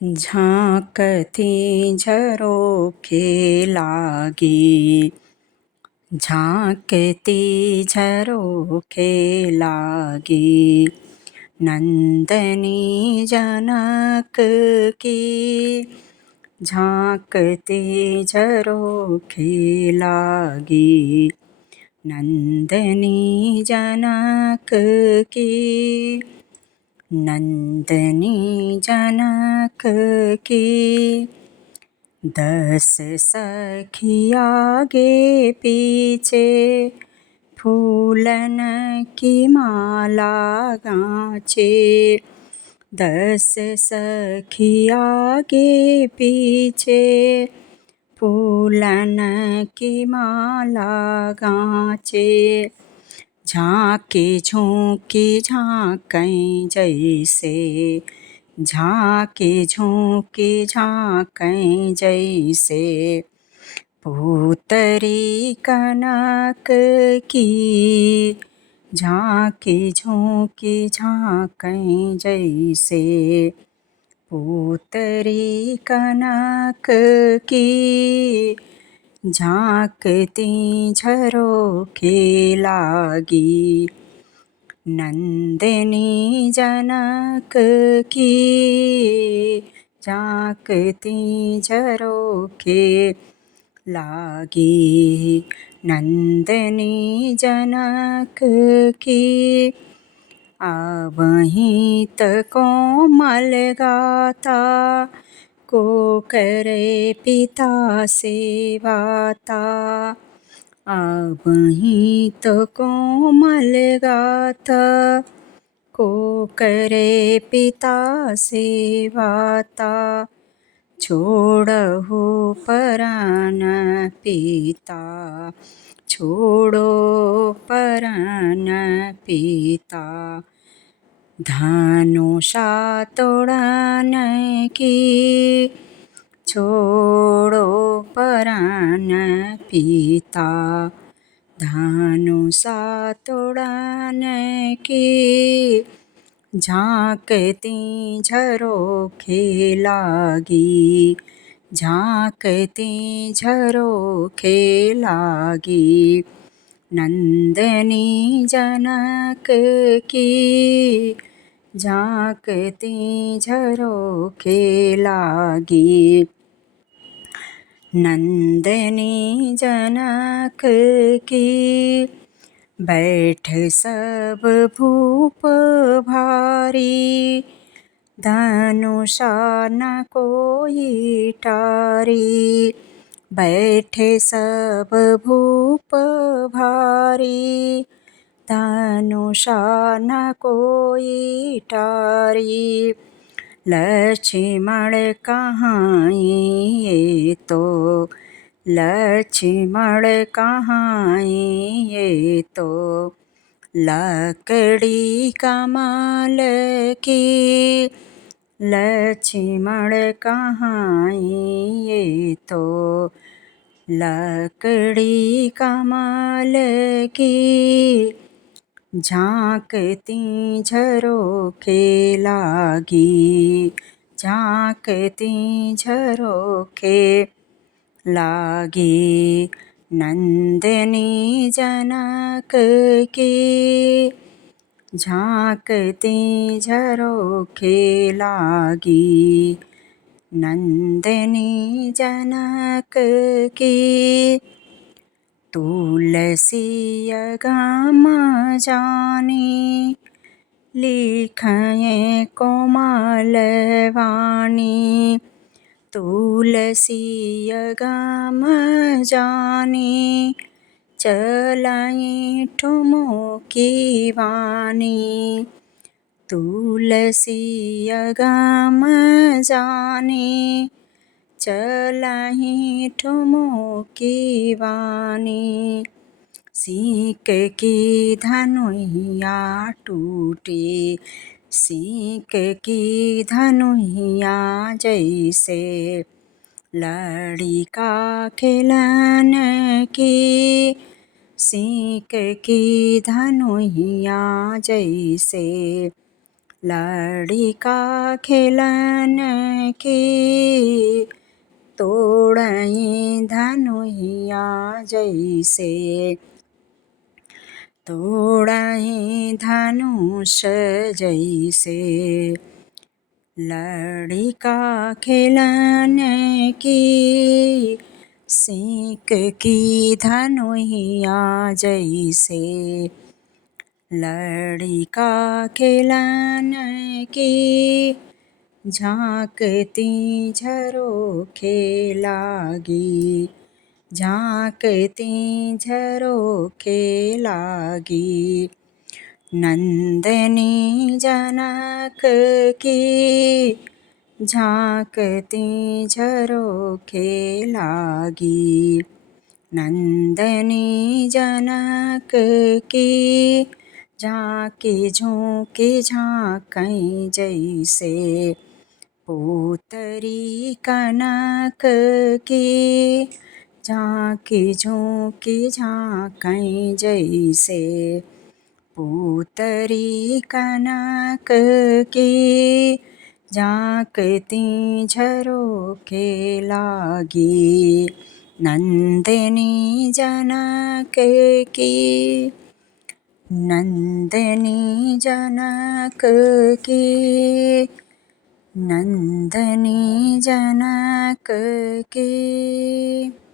झांकती झरोखे लागी, झांकती झरोखे लागी। नंदनी जनक की, झांकती झरोखे लागी। नंदनी जनक की, नंदनी जनक की। 10 सखिया आगे पीछे, फूलन की माला गाँचे। 10 सखिया आगे पीछे, फूलन की माला गाँचे। झांकी झोंकी झांकें जैसे, झांकी झोंकी झांकें जैसे। पूतरी कनक की, झांकी झोंकी झांकें जैसे। पूतरी कनक की, झांकती झरोखे लागी। नंदनी जनक की, झांकती झरोखे लागी। नंदनी जनक की, आवहीं कोमल गाता, को करे पिता सेवाता। आवहीं कोमल गाता, को करे पिता सेवाता। छोड़हु परान पिता, छोड़ो परान पिता। धनुषा तोड़न की, छोड़ो परान पिता। धनुषा तोड़न की, झांकती झरोखे लागी। झांकती झरोखे लागी। नंदनी जनक की, झांकती झरोखे लागी। नंदनी जनक की, बैठ सब भूप भारी। धनुषा न कोई टारी, बैठे सब भूप भारी। धनुषा न कोई टारी। लक्ष्मण कहाँ ये तो, लक्ष्मण कहाँ ये तो। लकड़ी कमल की, लक्ष्मण कहाँ ये तो। लकड़ी कमल की, झांकती झरोखे लागी। झांकती झरोखे लागी। नंदनी जनक की, झांकती झरोखे लागी। नंदनी जनक की, तुलसी अगम जानी। लिखें कोमल वाणी, तुलसी अगम जानी। चलाई ठुमकी वाणी, तुलसी अगम जानी। चलाई ठुमकी वाणी। सीक की धनुहिया टूटी, सीक की धनुहिया जैसे। लड़िका खेलन की, सीक की धनुहिया जैसे। लड़िका खेलन की तोड़ई धनुहिया जैसे, तोड़ई धनुष जैसे। लड़िका खेलन की सीक की धनुहिया जैसे, लड़िका खेलन की झांकती झरोखे लागी, झांकती झरोखे लागी। नंदनी जनक की झांकती झरोखे लागी, नंदनी जनक की झांकी झोंकी झांकई जैसे। पुतरी कनक की झांकी झोंकी झांकई जैसे, पुतरी कनक की झांकती झरोखे लागी। नंदनी जनक की, नंदनी जनक की, नंदनी जनक की।